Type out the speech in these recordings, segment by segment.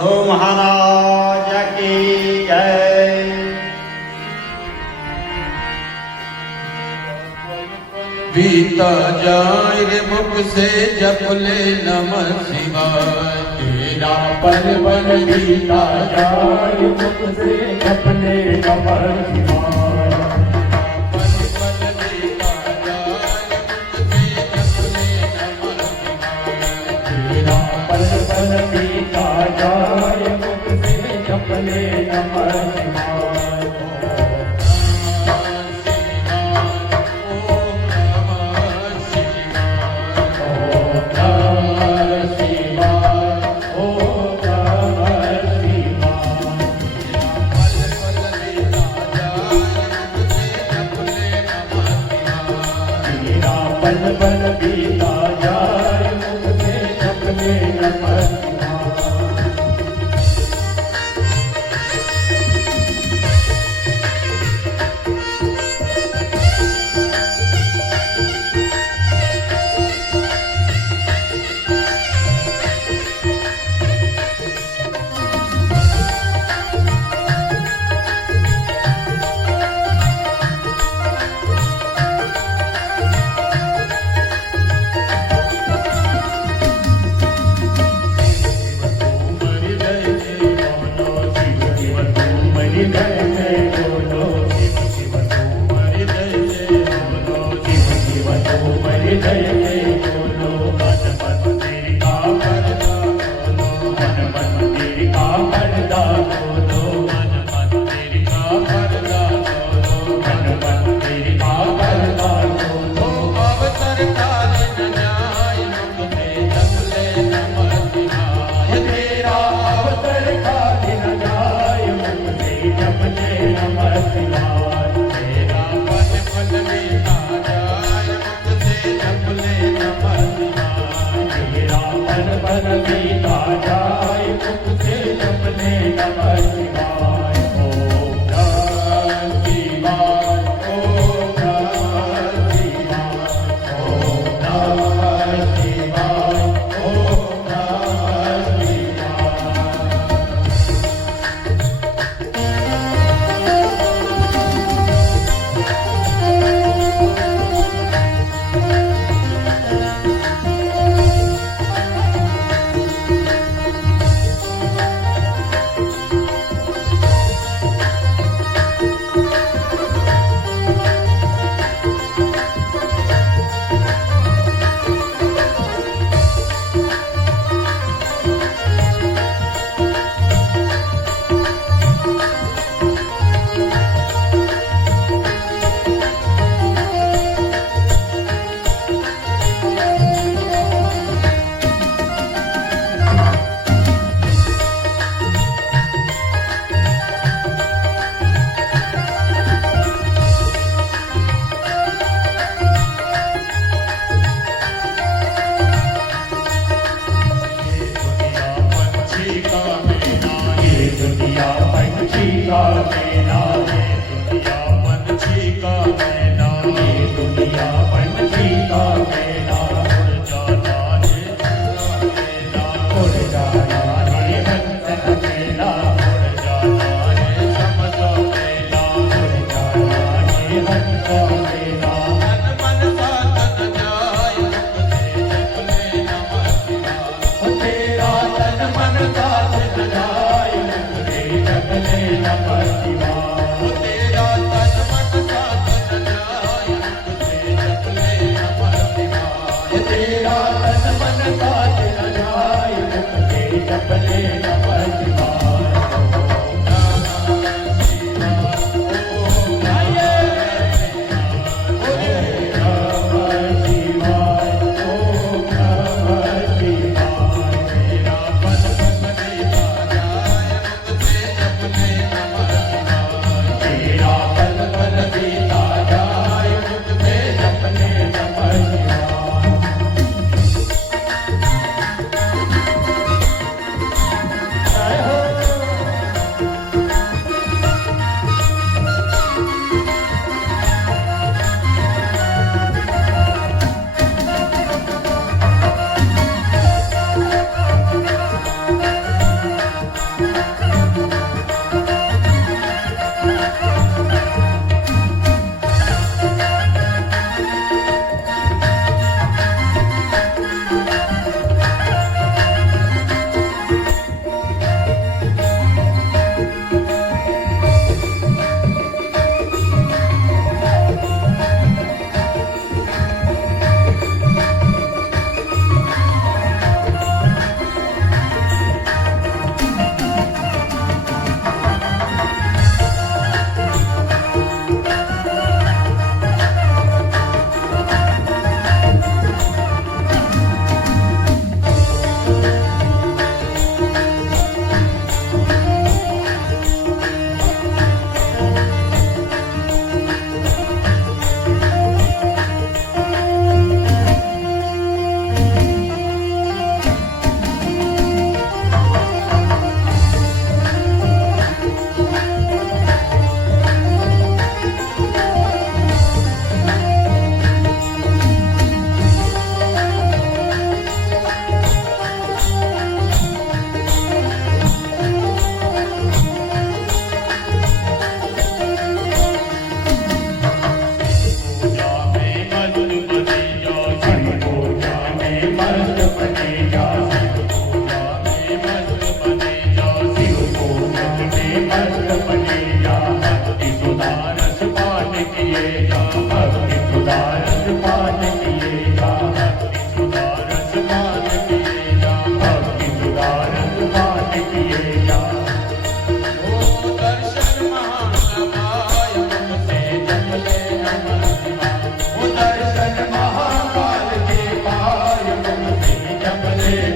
तो महाराज की जय। बीता जाए रे मुख से जप ले नमः शिवाय। तेरा पल पल बीता जाए मुख से जप ले नमः शिवाय। पल पल बीता जाए मुख से जप ले नमः शिवाय। तेरा पल पल बीता जाए मुख से जप ले नमः शिवाय। पल पल बीता जाए मुख से जप ले नमः शिवाय।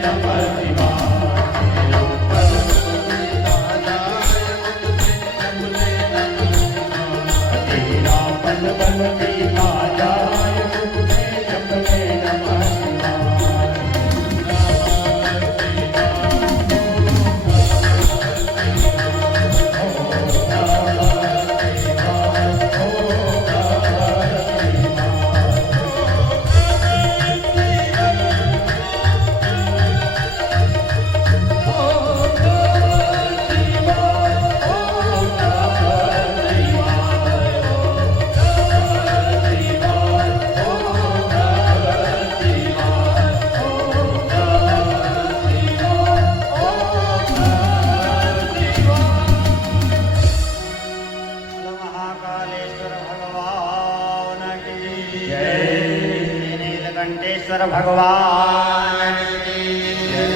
नमः शिवाय तेरा बल बल बीता जाए मुझसे जपने नमः महाकालेश्वर भगवान की जय। नीलकंठेश्वर भगवान की जय।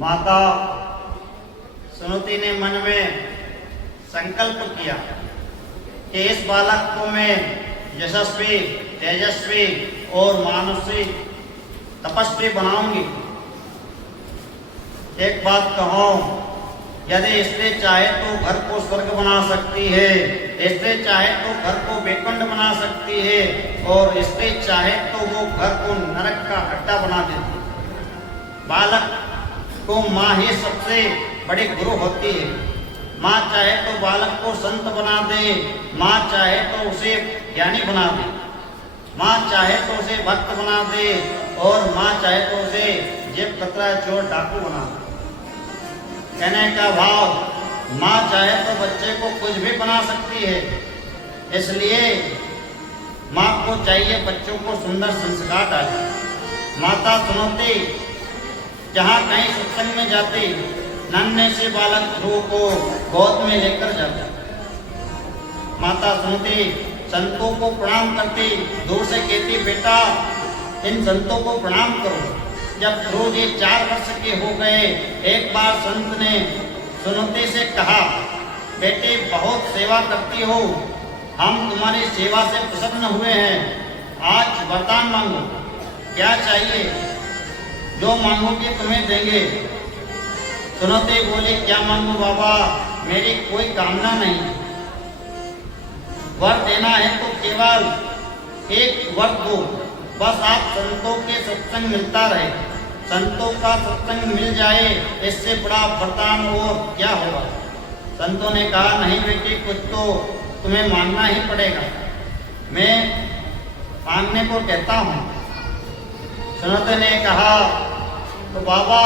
माता सुनती ने मन में संकल्प किया कि इस बालक को मैं यशस्वी, तेजस्वी और मानसी तपस्वी बनाऊंगी। एक बात कहो, यदि स्त्री चाहे तो घर को स्वर्ग बना सकती है, स्त्री चाहे तो घर को वैकुंठ बना सकती है, और स्त्री चाहे तो वो घर को नरक का अड्डा बना देती है। बालक को माँ ही सबसे बड़ी गुरु होती है। माँ चाहे तो बालक को संत बना दे, माँ चाहे तो उसे ज्ञानी बना दे, माँ चाहे तो उसे भक्त बना दे, और माँ चाहे तो उसे जेब कतरा चोर डाकू बना दे। कहने का भाव, माँ चाहे तो बच्चे को कुछ भी बना सकती है। इसलिए माँ को चाहिए बच्चों को सुंदर संस्कार डाले। माता सुनोती जहाँ कहीं सत्संग में जाती, नन्हे से बालक ध्रुव को गोद में लेकर जाती। माता सुनती संतों को प्रणाम करती, दूर से कहती बेटा इन संतों को प्रणाम करो। जब ध्रुव जी 4 वर्ष के हो गए, एक बार संत ने सुनती से कहा, बेटे बहुत सेवा करती हो, हम तुम्हारी सेवा से प्रसन्न हुए हैं, आज वरदान मांगो, क्या चाहिए, जो मांगोगे तुम्हें देंगे। सुनती बोली, क्या मांगू बाबा, मेरी कोई कामना नहीं, वर देना है तो केवल एक वर दो, बस आप संतों के सत्संग मिलता रहे, संतों का सत्संग मिल जाए, इससे बड़ा वरदान और क्या होगा। संतों ने कहा, नहीं बेटी, कुछ तो तुम्हें मांगना ही पड़ेगा, मैं मांगने को कहता हूँ। सुनते ने कहा, तो बाबा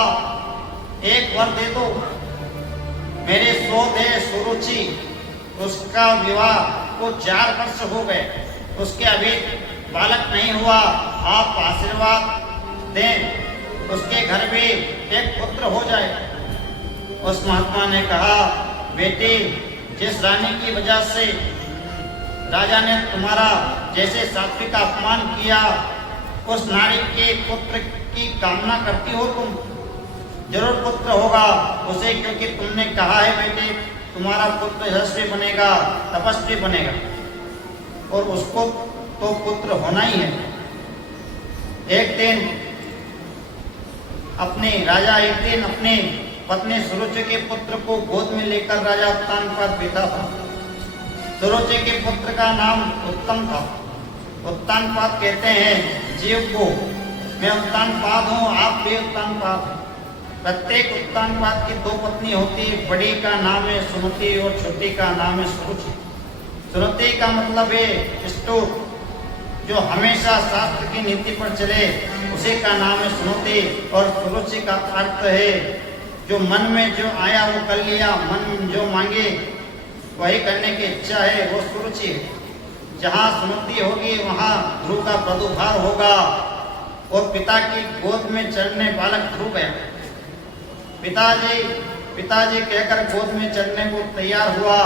एक वर दे दो, मेरे सौत है सुरुचि, उसका विवाह को 4 वर्ष हो गए, उसके अभी बालक नहीं हुआ, आप आशीर्वाद दें, उसके घर भी एक पुत्र हो जाए। उस महात्मा ने कहा, बेटी जिस रानी की वजह से राजा ने तुम्हारा जैसे सात्विक अपमान किया, उस नारी के पुत्र की कामना करती हो तुम, जरूर पुत्र होगा उसे, क्योंकि तुमने कहा है बेटे तुम्हारा पुत्र यशस्वी बनेगा, तपस्वी बनेगा, और उसको तो पुत्र होना ही है। एक दिन अपनी पत्नी सुरुचि के पुत्र को गोद में लेकर राजा उत्तानपाद बैठा था। सुरुचि के पुत्र का नाम उत्तम था। उत्तानपाद कहते हैं जीव को, मैं उत्तानपाद हूँ, आप भी उत्तानपाद हैं। प्रत्येक उत्तानपाद की 2 पत्नी होती है, बड़ी का नाम है सुमति और छोटी का नाम है सुरुचि। सुरुचि का मतलब है स्टोर, जो हमेशा शास्त्र की नीति पर चले, उसी का नाम है सुनती। और सुरुचि का अर्थ है जो मन में जो आया वो कर लिया, मन जो मांगे वही करने की इच्छा है, वो सुरुचि है। जहाँ सुनती होगी वहाँ ध्रुव का प्रादुर्भाव होगा, और पिता की गोद में चढ़ने बालक ध्रुव गया। पिताजी कहकर गोद में चढ़ने को तैयार हुआ।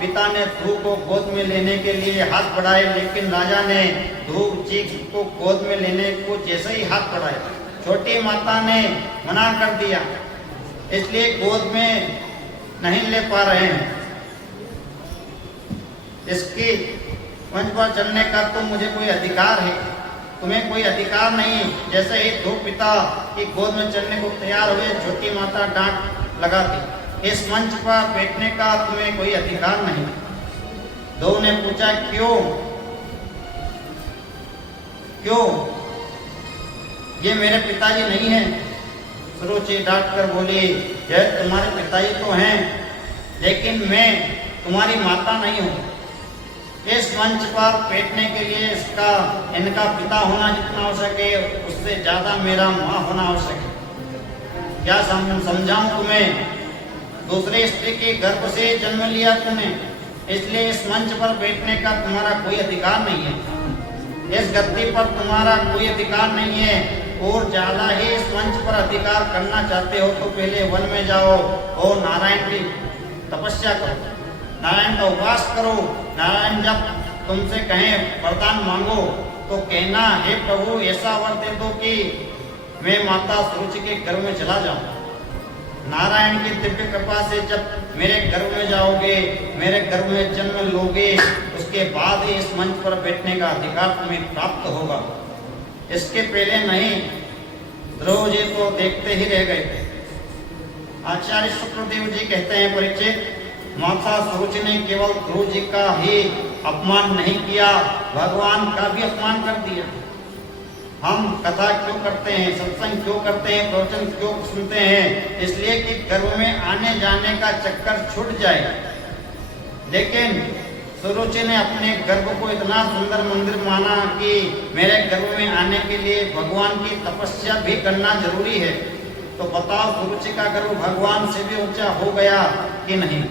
पिता ने ध्रुव को गोद में लेने के लिए हाथ बढ़ाए, लेकिन राजा ने ध्रुव जी को गोद में लेने को जैसे ही हाथ बढ़ाए, छोटी माता ने मना कर दिया, इसलिए गोद में नहीं ले पा रहे हैं। मंच पर चढ़ने का तो मुझे कोई अधिकार है, तुम्हें कोई अधिकार नहीं। जैसे ही दो पिता की गोद में चढ़ने को तैयार हुए, छोटी माता डांट लगाती, इस मंच पर बैठने का तुम्हें कोई अधिकार नहीं। दो ने पूछा क्यों क्यों, ये मेरे पिताजी नहीं हैं। सुरुचि डांट कर बोली, यह तुम्हारे पिताजी तो हैं, लेकिन मैं तुम्हारी माता नहीं हूँ। इस मंच पर बैठने के लिए इनका पिता होना जितना हो सके, उससे ज्यादा मेरा माँ होना हो सके। क्या समझाऊं तुम्हें, दूसरे स्त्री के गर्भ से जन्म लिया तुमने, इसलिए इस मंच पर बैठने का तुम्हारा कोई अधिकार नहीं है। इस गद्दी पर तुम्हारा कोई अधिकार नहीं है, और ज्यादा ही इस मंच पर अधिकार करना चाहते हो तो पहले वन में जाओ और नारायण की तपस्या करो, नारायण का उपवास करो। नारायण जब तुमसे कहें वरदान मांगो तो कहना, हे प्रभु ऐसा वर दे दो कि मैं माता सुरुचि के गर्भ में चला जाऊं। नारायण की दिव्य कृपा से जब मेरे गर्भ में जाओगे, मेरे गर्भ में जन्म लोगे, उसके बाद ही इस मंच पर बैठने का अधिकार तुम्हें प्राप्त होगा। इसके पहले नहीं। ध्रुव जी तो देखते ही रह गए। आचार्य शुक्रदेव जी कहते हैं, परीक्षित, माता सुरुचि ने केवल ध्रुव जी का ही अपमान नहीं किया, भगवान का भी अपमान कर दिया। हम कथा क्यों करते हैं, सत्संग क्यों करते हैं, प्रवचन क्यों सुनते हैं? इसलिए कि गर्भ में आने जाने का चक्कर छूट जाए। लेकिन सुरुचि ने अपने गर्भ को इतना सुंदर मंदिर माना कि मेरे गर्भ में आने के लिए भगवान की तपस्या भी करना जरूरी है। तो बताओ, सुरुचि का गर्भ भगवान से भी ऊंचा हो गया कि नहीं?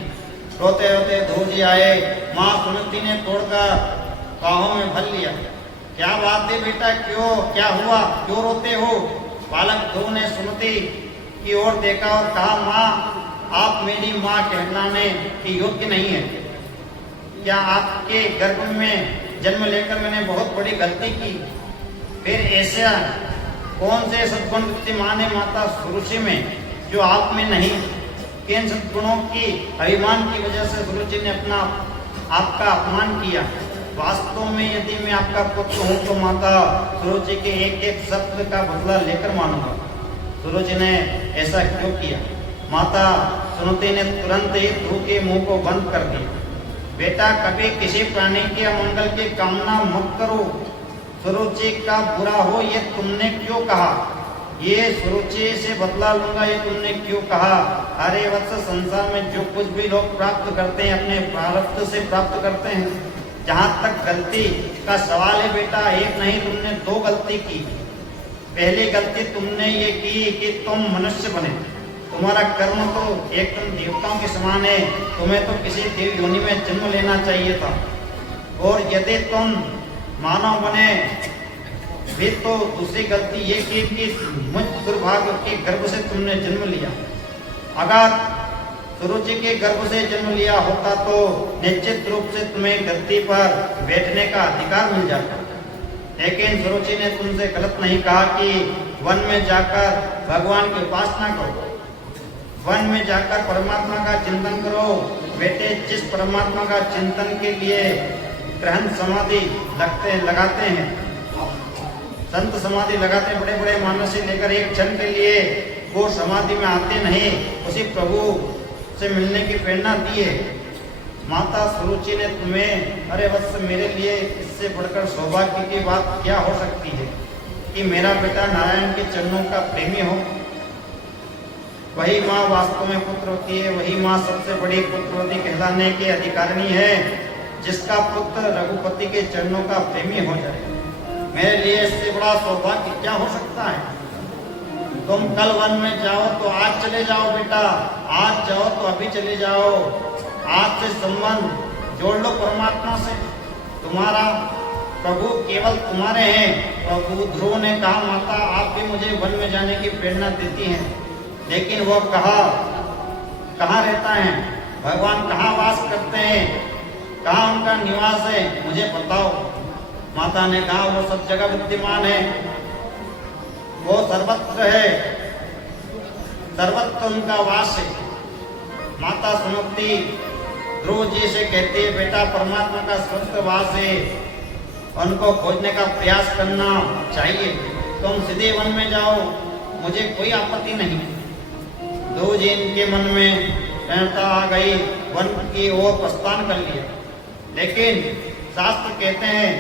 रोते रोते ध्रुव जी आए, माँ सुनीति ने तोड़कर बाहों में भर लिया। क्या बात है बेटा, क्यों, क्या हुआ, क्यों रोते हो? बालक ध्रुव ने सुनीति की ओर देखा और कहा, माँ आप मेरी माँ कहलाने की योग्य नहीं है। क्या आपके गर्भ में जन्म लेकर मैंने बहुत बड़ी गलती की? फिर ऐसा कौन से सद्गुण विद्यमान है माता सुरुचि में जो आप में नहीं? किन सद्गुणों की अभिमान की वजह से सुरुचि ने आपका अपमान किया? वास्तव में यदि मैं आपका पुत्र हूँ तो माता सुरुचि के एक एक शब्द का बदला लेकर मानूंगा। सुरुचि ने ऐसा क्यों किया? माता सुनीति ने तुरंत ही ध्रुव के मुंह को बंद कर दिया। बेटा, कभी किसी प्राणी के अमंगल की कामना मत करो। सुरुचि का बुरा हो ये तुमने क्यों कहा? ये सुरुचि से बदला लूंगा ये तुमने क्यों कहा? अरे वत्स, संसार में जो कुछ भी लोग प्राप्त करते हैं अपने प्रारब्ध से प्राप्त करते हैं। जहाँ तक गलती का सवाल है बेटा, एक नहीं तुमने दो गलती की। पहली गलती तुमने ये की कि तुम मनुष्य बने। तुम्हारा कर्म तो एकदम देवताओं के समान है, तुम्हें तो किसी देव योनि में जन्म लेना चाहिए था। और यदि तुम मानव बने भी तो दूसरी गलती ये की कि मुझ दुर्भाग्य के गर्भ से तुमने जन्म लिया। अगर सुरुचि के गर्भ से जन्म लिया होता तो निश्चित रूप से तुम्हें गद्दी पर बैठने का अधिकार मिल जाता। लेकिन सुरुचि ने तुमसे गलत नहीं कहा कि वन में जाकर भगवान की उपासना करो, वन में जाकर परमात्मा का चिंतन करो। बेटे, जिस परमात्मा का चिंतन के लिए ग्रहण समाधि लगाते हैं, संत समाधि लगाते हैं, बड़े बड़े मानसी लेकर एक क्षण के लिए वो समाधि में आते नहीं, उसी प्रभु से मिलने की प्रेरणा दी है। माता सुरुचि ने तुम्हें, अरे वत्स, मेरे लिए इससे बढ़कर सौभाग्य की बात क्या हो सकती है कि मेरा बेटा नारायण के चरणों का प्रेमी हो। वही माँ वास्तव में पुत्र होती है, वही माँ सबसे बड़ी पुत्रवती कहलाने की अधिकारिणी है, जिसका पुत्र रघुपति के चरणों का प्रेमी हो जाए। मेरे लिए इससे बड़ा सौभाग्य क्या हो सकता है? तुम कल वन में जाओ तो आज चले जाओ बेटा, आज जाओ तो अभी चले जाओ। आज से संबंध जोड़ लो परमात्मा से। तुम्हारा प्रभु केवल तुम्हारे हैं। प्रभु ध्रुव ने कहा, माता आप भी मुझे वन में जाने की प्रेरणा देती हैं, लेकिन वो कहाँ रहता है? भगवान कहाँ वास करते हैं? कहाँ उनका निवास है? मुझे बताओ। माता ने कहा, वो सब जगह विद्यमान है, वो सर्वत्र है, सर्वत्र उनका वास है। माता सुनीति ध्रुव जी से कहते हैं बेटा परमात्मा का स्वर्गवास है, उनको खोजने का प्रयास करना चाहिए, तुम सीधे वन में जाओ, मुझे कोई आपत्ति नहीं। ध्रुव जी इनके मन में प्रेरणा आ गई, वन की ओर प्रस्थान कर लिया। लेकिन शास्त्र कहते हैं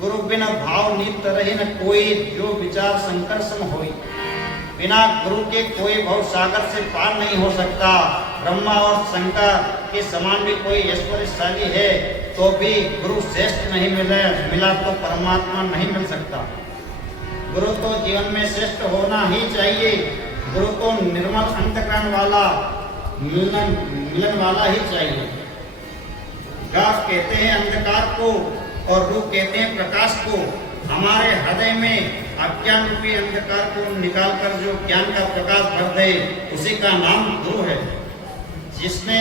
गुरु बिना भाव नित रही न कोई, जो विचार संकर सम होई। बिना गुरु के कोई भव सागर से पार नहीं हो सकता। ब्रह्मा और शंकर के समान भी कोई ऐश्वर्यशाली है तो भी गुरु श्रेष्ठ नहीं मिला तो परमात्मा नहीं मिल सकता। गुरु तो जीवन में श्रेष्ठ होना ही चाहिए। गुरु को निर्मल अंतकरण वाला मिलन वाला ही चाहिए। गा कहते हैं अंधकार को और रूप कहते हैं प्रकाश को। हमारे हृदय में अज्ञान रूपी अंधकार को निकालकर जो ज्ञान का प्रकाश भर दे उसी का नाम गुरु है। जिसने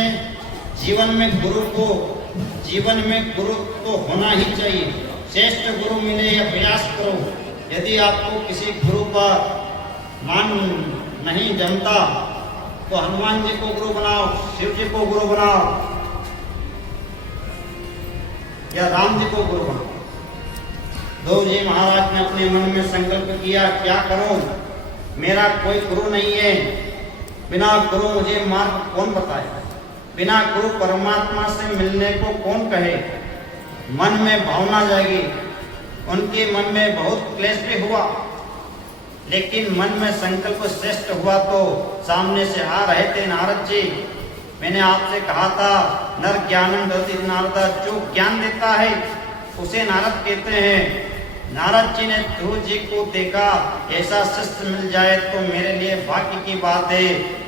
जीवन में गुरु तो होना ही चाहिए। श्रेष्ठ गुरु मिले या प्रयास करो। यदि आपको किसी गुरु पर मान नहीं जमता तो हनुमान जी को गुरु बनाओ, शिव जी को गुरु बनाओ या राम जी को गुरु बनाओ। ध्रुव जी महाराज ने अपने मन में संकल्प किया, क्या करूं, मेरा कोई गुरु नहीं है। बिना गुरु मुझे मार्ग कौन बताए, बिना गुरु परमात्मा से मिलने को कौन कहे। मन में भावना जागी। उनके मन में बहुत क्लेश भी हुआ, लेकिन मन में संकल्प श्रेष्ठ हुआ तो सामने से आ रहे थे नारद जी। मैंने आपसे कहा था नर ज्ञानम दति नारद, जो ज्ञान देता है उसे नारद कहते हैं। नारद जी ने ध्रुव जी को देखा, ऐसा शिष्य मिल जाए तो मेरे लिए भाग्य की बात है,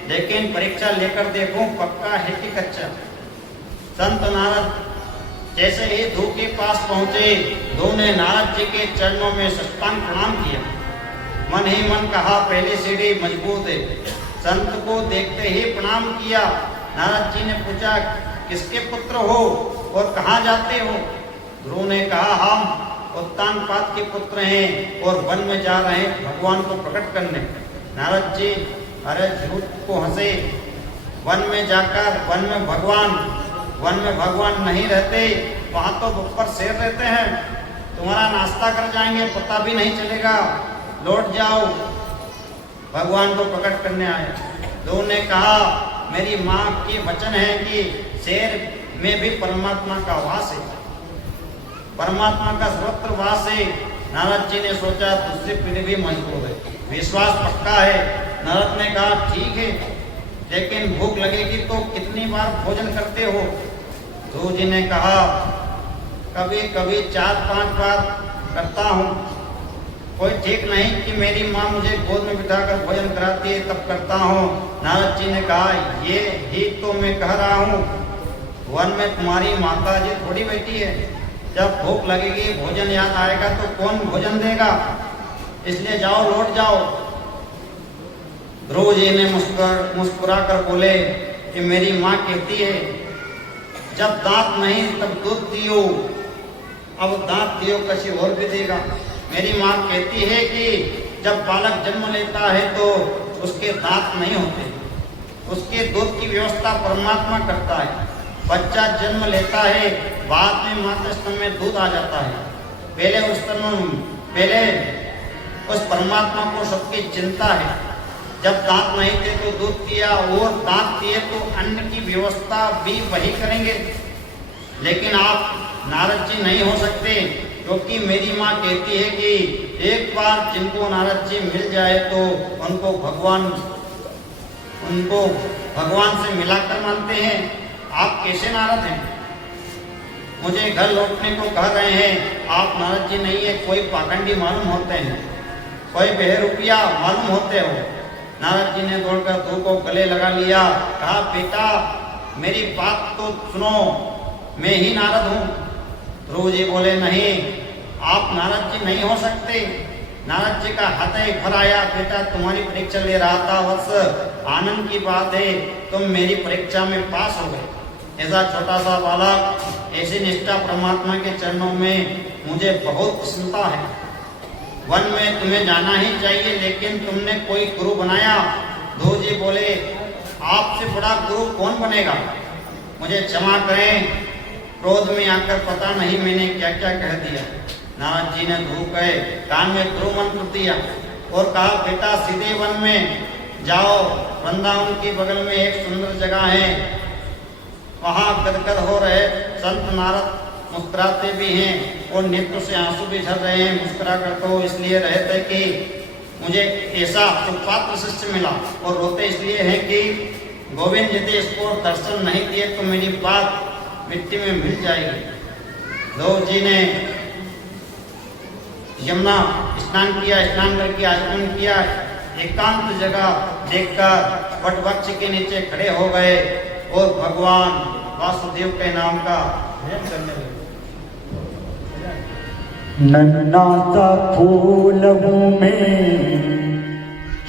लेकिन परीक्षा लेकर देखूं पक्का है कि कच्चा। संत नारद जैसे ही ध्रुव के पास पहुंचे, ध्रुव ने नारद जी के चरणों में साष्टांग प्रणाम किया। मन ही मन कहा पहली सीढ़ी मजबूत है। संत को देखते ही प्रणाम किया। नारद जी ने पूछा किसके पुत्र हो और कहाँ जाते हो। ध्रुव ने कहा हम उत्तानपाद के पुत्र हैं और वन में जा रहे हैं भगवान को प्रकट करने। नारद जी अरे झूठ को हंसे। वन में जाकर वन में भगवान नहीं रहते, वहाँ तो ऊपर शेर रहते हैं। तुम्हारा नाश्ता कर जाएंगे पता भी नहीं चलेगा, लौट जाओ। भगवान को प्रकट करने आए। ध्रुव ने कहा मेरी माँ के वचन है कि शेर में भी परमात्मा का वास है, परमात्मा का सर्वत्र वास है। नारद जी ने सोचा दूसरी पीढ़ी भी मजबूत है, विश्वास पक्का है। नारद ने कहा ठीक है, लेकिन भूख लगेगी तो कितनी बार भोजन करते हो। ध्रुव जी ने कहा कभी कभी 4-5 बार करता हूँ, कोई ठीक नहीं कि मेरी माँ मुझे गोद में बिठाकर भोजन कराती है तब करता हूँ। नारद जी ने कहा ये ही तो मैं कह रहा हूँ, वन में तुम्हारी माता जी थोड़ी बैठी है। जब भूख लगेगी भोजन याद आएगा तो कौन भोजन देगा, इसलिए जाओ लौट जाओ। ध्रुव जी ने मुस्कुरा कर बोले कि मेरी माँ कहती है जब दांत नहीं तब दूध दियो, अब दांत दियो किसी और भी देगा। मेरी माँ कहती है कि जब बालक जन्म लेता है तो उसके दांत नहीं होते, उसके दूध की व्यवस्था परमात्मा करता है। बच्चा जन्म लेता है, बाद में मातृ स्तन में दूध आ जाता है। पहले उस परमात्मा को सबकी चिंता है। जब दांत नहीं थे तो दूध दिया और दांत दिए तो अन्न की व्यवस्था भी वही करेंगे। लेकिन आप नारद जी नहीं हो सकते, क्योंकि मेरी माँ कहती है कि एक बार जिनको नारद जी मिल जाए तो उनको भगवान से मिलाकर मानते हैं। आप कैसे नारद हैं? मुझे घर लौटने को कह रहे हैं, आप नारद जी नहीं है, कोई पाखंडी मालूम होते हैं, कोई बहरूपिया मालूम होते हो। नारद जी ने दौड़कर ध्रुव को गले लगा लिया, कहा बेटा मेरी बात तो सुनो, मैं ही नारद हूँ। ध्रुव जी बोले नहीं, आप नारद जी नहीं हो सकते। नारद जी का हृदय भर आया, बेटा तुम्हारी परीक्षा ले रहा था वत्स, आनंद की बात है तुम मेरी परीक्षा में पास हो गए। ऐसा छोटा सा बालक, ऐसी निष्ठा परमात्मा के चरणों में मुझे बहुत प्रसन्नता है। वन में तुम्हें जाना ही चाहिए, लेकिन तुमने कोई गुरु बनाया। ध्रुव जी बोले आपसे बड़ा गुरु कौन बनेगा। मुझे क्षमा करें, क्रोध में आकर पता नहीं मैंने क्या क्या कह दिया। नारद जी ने धूप गए, कान में गुरु मंत्र दिया और कहा, बेटा सीधे वन में जाओ, वृंदावन के बगल में एक सुंदर जगह है, वहाँ गदगद हो रहे संत नारद मुस्कुराते भी हैं और नेत्र से आंसू भी झर रहे हैं। मुस्कुरा कर तो इसलिए रहे थे कि मुझे ऐसा सुपात्र शिष्य मिला, और रोते इसलिए हैं कि गोविंद यदि इसको दर्शन नहीं दिए तो मेरी बात मिट्टी में मिल जाएगी। ध्रुव जी ने यमुना स्नान किया, स्नान करके आचमन किया, एकांत जगह देखकर वटवृक्ष के नीचे खड़े हो गए और भगवान वासुदेव के नाम का ध्यान करने लगे। नन्ना सा फूल हूँ मैं,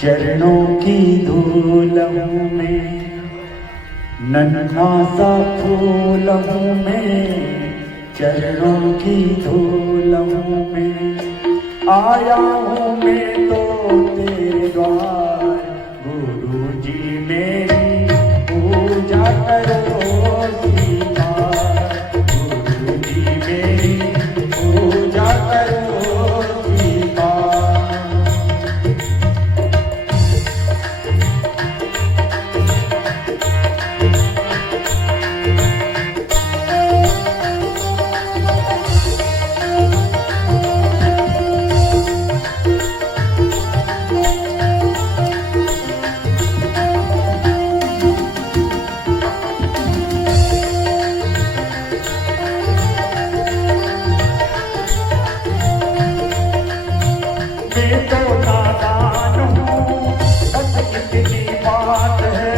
चरणों की धूल हूँ मैं, नन्ना सा फूल हूँ मैं, चरणों की धूल हूँ मैं, आया हूँ मैं तो तेरे द्वार, गुरु जी मेरी पूजा करो स्वीकार, गुरु जी मेरी पूजा करो स्वीकार। मैं तो नादान हूँ, बस इतनी बात है,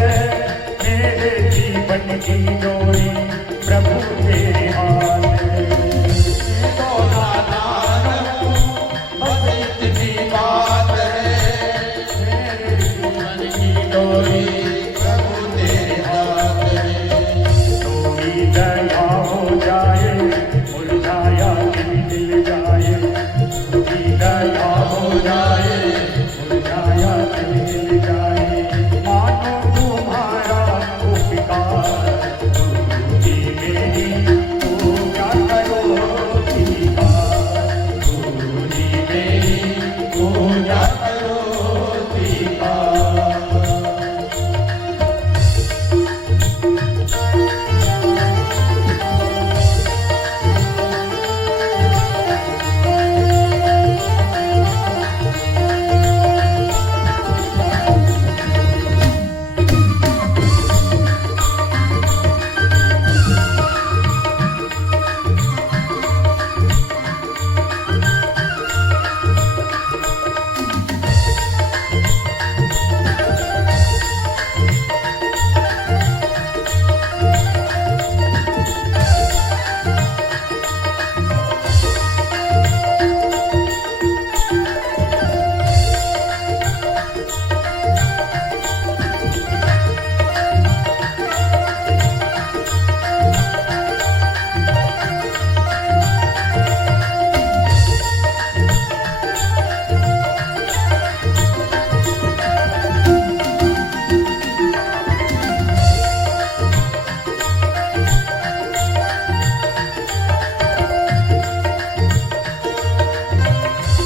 मेरे जीवन की डोरी प्रभु तेरे हाथ है। मैं तो नादान हूँ, बस इतनी बात है, मेरे जीवन की डोरी प्रभु तेरे हाथ है। थोड़ी दया हो जाए, मुरझाया दिल जाए, थोड़ी दया हो जाए, मुरझाया दिल जाए, मानो तुम्हारा उपकार, गुरु जी मेरी पूजा करो स्वीकार, गुरु जी मेरी पूजा करो स्वीकार।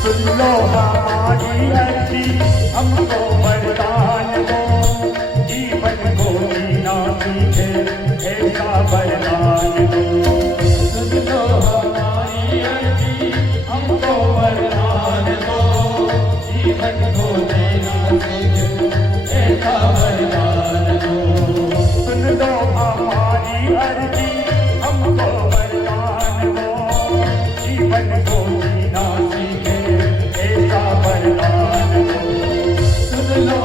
सुन लो हमारी अर्जी, हमको वरदान दो, जीवन को जीना सीखे ऐसा वरदान दो। सुन लो हमारी अर्जी, हमको वरदान दो, जीवन को जीना सीखे ऐसा वरदान दो। सुन लो हमारी अर्जी, हमको वरदान दो, जीवन को जीना सीखे ऐसा वरदान दो। सुन लो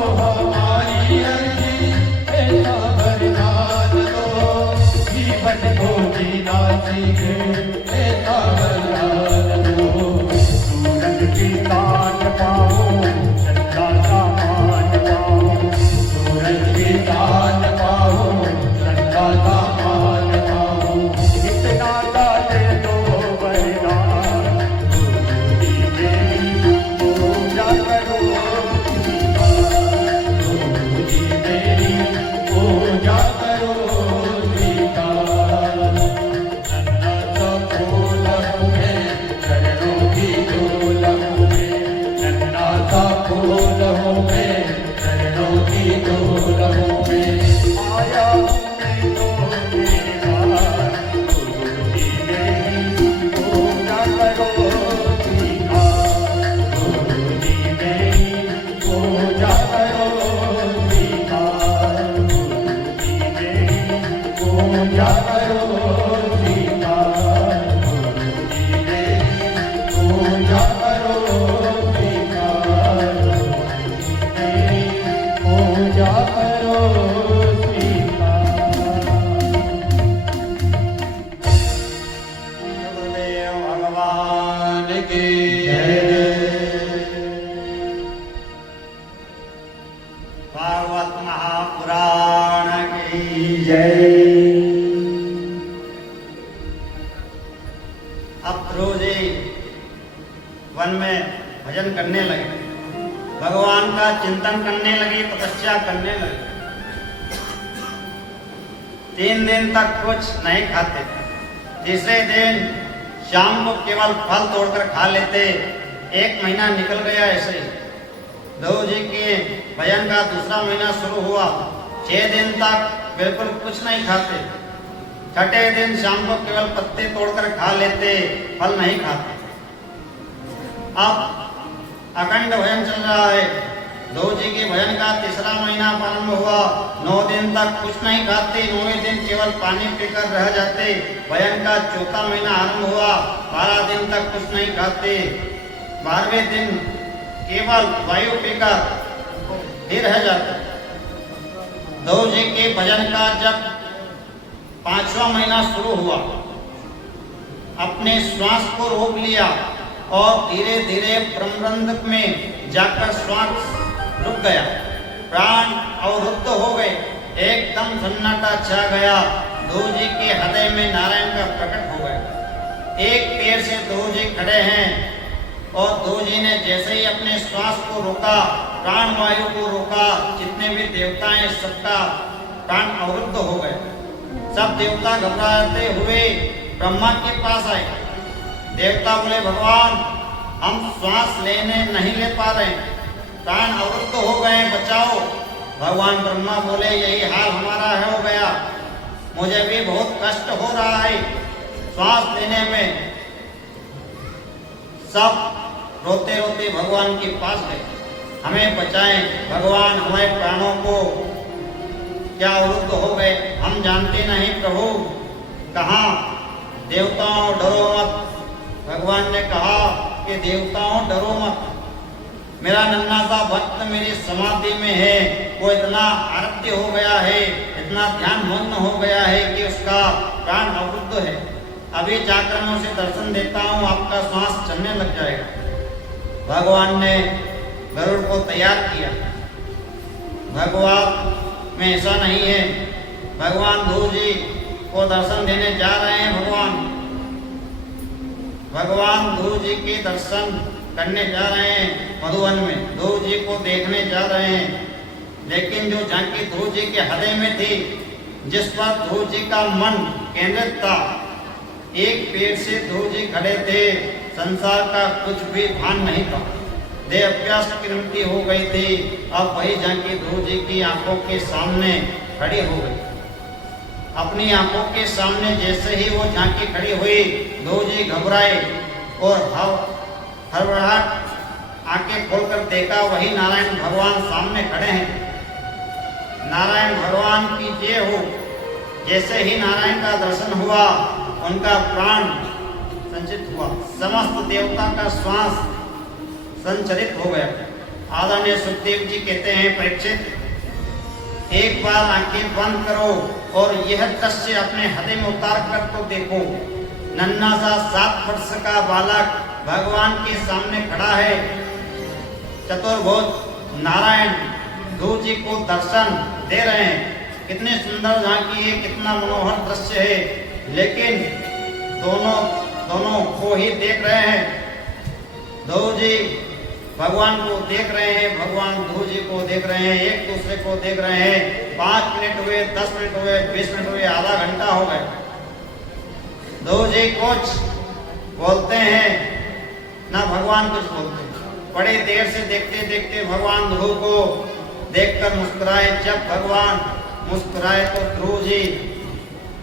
आया मैं तो मेरा गुरु जी मेरी पूजा करो स्वीकार, गुरु जी मेरी पूजा करो स्वीकार, गुरु जी मेरी पूजा करो स्वीकार, गुरु जी मेरी पूजा करो स्वीकार, पूजा करो गुरुदेव भगवान की भागवत महापुराण की जय। अब ध्रुव जी वन में भजन करने लगे, भगवान का चिंतन करने लगे, तपस्या करने लगे। 3 दिन तक कुछ नहीं खाते, तीसरे दिन शाम को केवल फल तोड़कर खा लेते। 1 महीना निकल गया ऐसे ही। ध्रुव जी के भजन का दूसरा महीना शुरू हुआ। 6 दिन तक बिल्कुल कुछ नहीं खाते। छठे दिन शाम को केवल पत्ते तोड़कर खा लेते, फल नहीं खाते। अब अखंड भजन चल रहा है। ध्रुव जी के भजन का तीसरा महीना प्रारंभ हुआ। 9 दिन तक कुछ नहीं खाते, 9वें दिन केवल पानी पीकर रह जाते। भजन का चौथा महीना आरंभ हुआ। 12 दिन तक कुछ नहीं खाते। 12वें दिन केवल वायु पीकर फिर रह जाते। ध्रुव जी के भजन का जब 5वां महीना शुरू हुआ, अपने श्वास को रोक लिया और धीरे धीरे ब्रह्मरंध्र में जाकर श्वास रुक गया, प्राण अवरुद्ध हो गए। एकदम सन्नाटा छा गया। ध्रुव जी के हृदय में नारायण का प्रकट हो गया। एक पैर से ध्रुव जी खड़े हैं और ध्रुव जी ने जैसे ही अपने श्वास को रोका, प्राण वायु को रोका, जितने भी देवता हैं सबका प्राण अवरुद्ध हो गए। सब देवता घबराते हुए ब्रह्मा के पास आए। देवता बोले, भगवान हम श्वास लेने नहीं ले पा रहे, प्राण अवरुद्ध हो गए, बचाओ। भगवान ब्रह्मा बोले, यही हाल हमारा है हो गया, मुझे भी बहुत कष्ट हो रहा है श्वास लेने में। सब रोते रोते भगवान के पास गए, हमें बचाएं भगवान, हमारे प्राणों को क्या अवरुद्ध हो गए, हम जानते नहीं प्रभु। कहाँ? देवताओं डरो मत। भगवान ने कहा कि देवताओं डरो मत, मेरा नन्हा सा भक्त मेरी समाधि में है, वो इतना आरत्य हो गया है, इतना ध्यान मग्न हो गया है कि उसका प्राण अवरुद्ध है। अभी जाकर मैं उसे दर्शन देता हूँ, आपका श्वास चलने लग जाएगा। भगवान ने गरुड़ को तैयार किया। भगवान में ऐसा नहीं है। भगवान ध्रुव जी को दर्शन देने जा रहे हैं। भगवान ध्रुव जी के दर्शन करने जा रहे हैं मधुवन में, ध्रुव जी को देखने जा रहे हैं। लेकिन जो झांकी ध्रुव जी के हृदय में थी, जिस पर ध्रुव जी का मन केंद्रित था, एक पेड़ से ध्रुव जी खड़े थे, संसार का कुछ भी भान नहीं था, देह अभ्यास की मृत्यु हो गई थी। अब वही झांकी ध्रुव जी की आंखों के सामने खड़ी हो गई। अपनी आंखों के सामने जैसे ही वो झांकी खड़ी हुई, ध्रुव जी घबराए और हड़बड़ाहट आंखें खोलकर देखा, वही नारायण भगवान सामने खड़े हैं। नारायण भगवान की जय हो। जैसे ही नारायण का दर्शन हुआ, उनका प्राण संचित हुआ, समस्त देवता का श्वास संचरित हो गया। आदरणीय सुखदेव जी कहते हैं, परीक्षित एक बार आंखें बंद करो और यह दृश्य अपने हृदय में उतार कर तो देखो। नन्हा सा 7 वर्ष का बालक भगवान के सामने खड़ा है। चतुर्भुज नारायण ध्रुव जी को दर्शन दे रहे हैं। कितने सुंदर झांकी है, कितना मनोहर दृश्य है। लेकिन दोनों को ही देख रहे हैं। ध्रुव जी भगवान को देख रहे हैं, भगवान ध्रुव जी को देख रहे हैं, एक दूसरे को देख रहे हैं। 5 मिनट हुए, 10 मिनट हुए, 20 मिनट हुए, आधा घंटा हो गया। ध्रुव जी कुछ बोलते हैं ना भगवान कुछ बोलते हैं। बड़ी देर से देखते देखते भगवान ध्रुव को देखकर मुस्कुराए। जब भगवान मुस्कुराए तो ध्रुव जी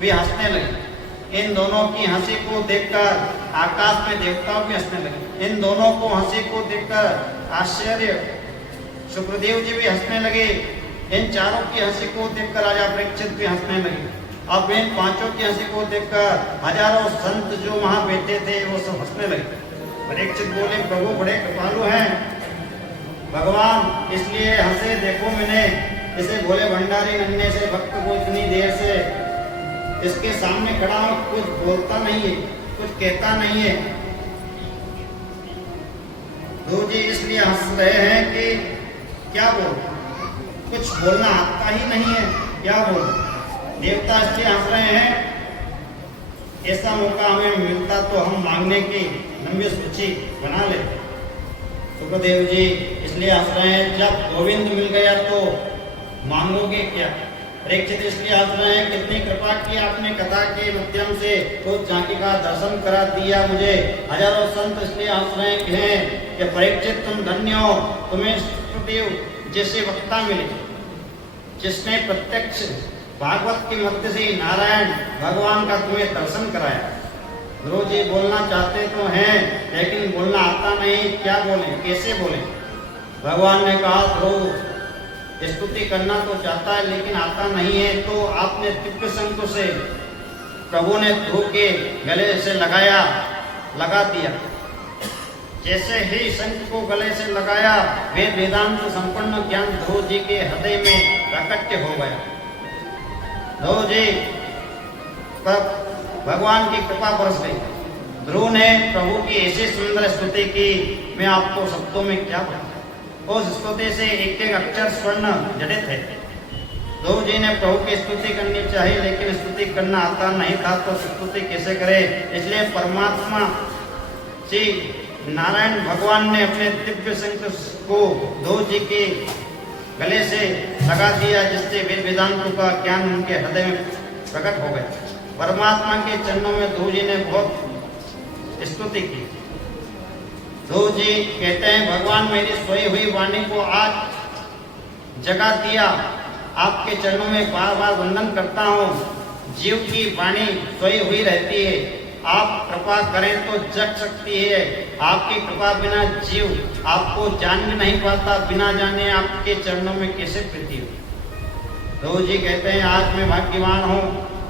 भी हंसने लगे। इन दोनों की हंसी को देखकर आकाश में देवताओं भी हंसने लगे। इन दोनों को हंसी को देखकर आश्चर्य शुक्रदेव जी भी हंसने लगे। इन चारों की हंसी को देखकर राजा परीक्षित भी हंसने लगे। अब इन पांचों की हंसी को देखकर हजारों संत जो वहां बैठे थे वो सब हंसने लगे। परीक्षित बोले, प्रभु बड़े कृपालु हैं भगवान, इसलिए हंसे। देखो मैंने इसे भोले भंडारी नन्हे से भक्त को इतनी देर से इसके सामने खड़ा हूं, कुछ बोलता नहीं है, कुछ कहता नहीं है। ध्रुव जी इसलिए हंस रहे हैं कि क्या बोल, कुछ बोलना आता ही नहीं है, क्या बोल। देवता इसलिए हंस रहे हैं, ऐसा मौका हमें मिलता तो हम मांगने की लंबी सूची बना ले। सुखदेव जी इसलिए हंस रहे हैं, जब गोविंद मिल गया तो मांगोगे क्या। परीक्षित इसलिए हंस रहे हैं, कितनी कृपा की आपने कथा के माध्यम से तो झांकी का दर्शन करा दिया मुझे। हजारों संत इसलिए हंस रहे हैं कि परीक्षित तुम धन्य हो, तुम्हें सुखदेव जैसे वक्ता मिले जिसने प्रत्यक्ष भागवत के मध्य से नारायण भगवान का तुम्हें दर्शन कराया। ध्रुव जी बोलना चाहते तो हैं लेकिन बोलना आता नहीं, क्या बोले, कैसे बोले। भगवान ने कहा, ध्रुव स्तुति करना तो चाहता है लेकिन आता नहीं है। तो आपने दिव्य शंख से प्रभु ने ध्रुव के गले से लगा दिया। जैसे ही शंख को गले से लगाया, वेद वेदांत संपन्न ज्ञान ध्रुव जी के हृदय में प्राकट्य हो गया। ध्रुव जी पर भगवान की कृपा बरस गई। ध्रुव ने प्रभु की ऐसी सुंदर स्तुति की, मैं आपको शब्दों में क्या बताऊं। उस स्तुति से एक एक अक्षर स्वर्ण जड़े थे। ध्रुव जी ने प्रभु की स्तुति करनी चाहिए लेकिन स्तुति करना आता नहीं था, तो स्तुति कैसे करे। इसलिए परमात्मा श्री नारायण भगवान ने अपने दिव्य शंख को ध्रुव जी के गले से लगा दिया, जिससे वेद वेदांतों का ज्ञान उनके हृदय में प्रकट हो गया। परमात्मा के चरणों में ध्रुव जी ने बहुत स्तुति की। ध्रुव जी कहते हैं, भगवान मेरी सोई हुई वाणी को आज जगा दिया। आपके चरणों में बार बार वंदन करता हूँ। जीव की वाणी सोई हुई रहती है, आप कृपा करें तो जग सकती है। आपकी कृपा बिना जीव आपको जान भी नहीं पाता, बिना जाने आपके चरणों में कैसे प्रीति हो। ध्रुव जी कहते हैं, आज मैं भाग्यवान हूँ,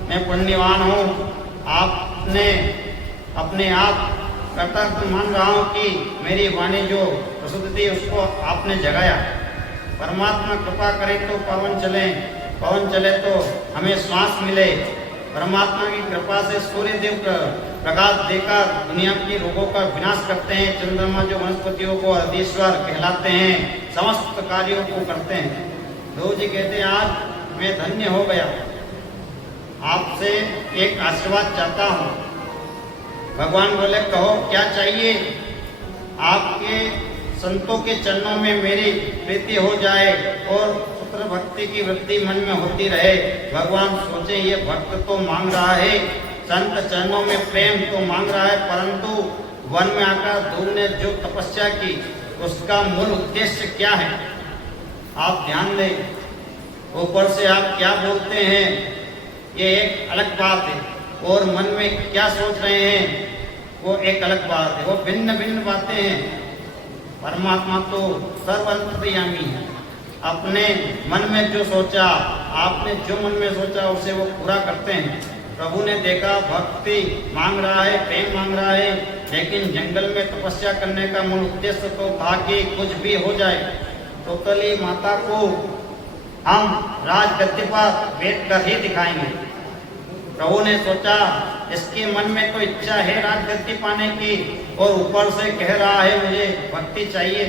मैं पुण्यवान हूँ। आपने अपने आप कर्तव्य मान रहा हूँ कि मेरी वाणी जो प्रसूत थी उसको आपने जगाया। परमात्मा कृपा करे तो पवन चले तो हमें श्वास मिले। परमात्मा की कृपा से सूर्य देव प्रकाश देकर दुनिया की रोगों का विनाश करते हैं। चंद्रमा जो वनस्पतियों को अधीश्वर कहलाते हैं, समस्त कार्यों को करते हैं। ध्रुव जी कहते हैं, आज मैं धन्य हो गया, आपसे एक आशीर्वाद चाहता हूँ। भगवान बोले, कहो क्या चाहिए। आपके संतों के चरणों में मेरी प्रीति हो जाए और पुत्र भक्ति की वृद्धि मन में होती रहे। भगवान सोचे, ये भक्त तो मांग रहा है, संत चरणों में प्रेम तो मांग रहा है, परंतु वन में आकर ध्रुव ने जो तपस्या की उसका मूल उद्देश्य क्या है, आप ध्यान दें। ऊपर से आप क्या बोलते हैं ये एक अलग बात है, और मन में क्या सोच रहे हैं वो एक अलग बात है, वो भिन्न भिन्न बातें हैं। परमात्मा तो सर्वंतर्यामी है। अपने मन में जो सोचा, आपने जो मन में सोचा उसे वो पूरा करते हैं। प्रभु ने देखा भक्ति मांग रहा है, प्रेम मांग रहा है, लेकिन जंगल में तपस्या करने का मूल उद्देश्य तो था कि कुछ भी हो जाए, तो कली माता को हम राजगद्दी पर बैठ कर ही दिखाएंगे। प्रभु ने सोचा इसके मन में तो इच्छा है राजगद्दी पाने की, और ऊपर से कह रहा है मुझे भक्ति चाहिए।